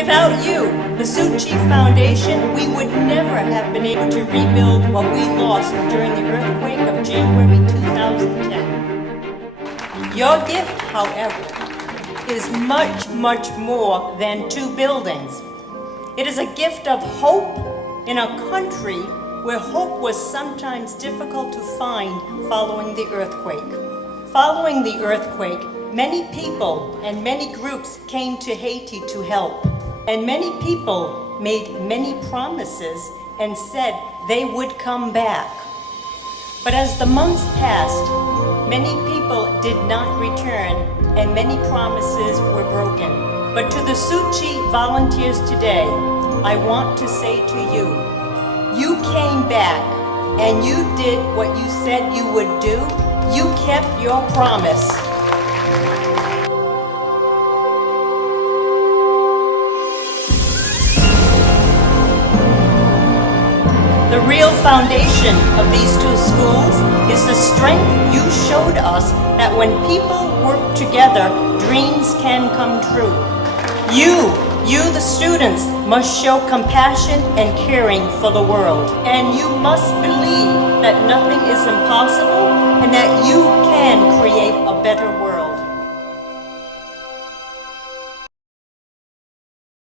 Without you, the Suchi Foundation, we would never have been able to rebuild what we lost during the earthquake of January 2010. Your gift, however, is much, much more than 2 buildings. It is a gift of hope in a country where hope was sometimes difficult to find following the earthquake. Following the earthquake, many people and many groups came to Haiti to help. And many people made many promises and said they would come back. But as the months passed, many people did not return and many promises were broken. But to the Suchi volunteers today, I want to say to you, you came back and you did what you said you would do. You kept your promise. The real foundation of these 2 schools is the strength you showed us that when people work together, dreams can come true. You, the students, must show compassion and caring for the world. And you must believe that nothing is impossible and that you can create a better world.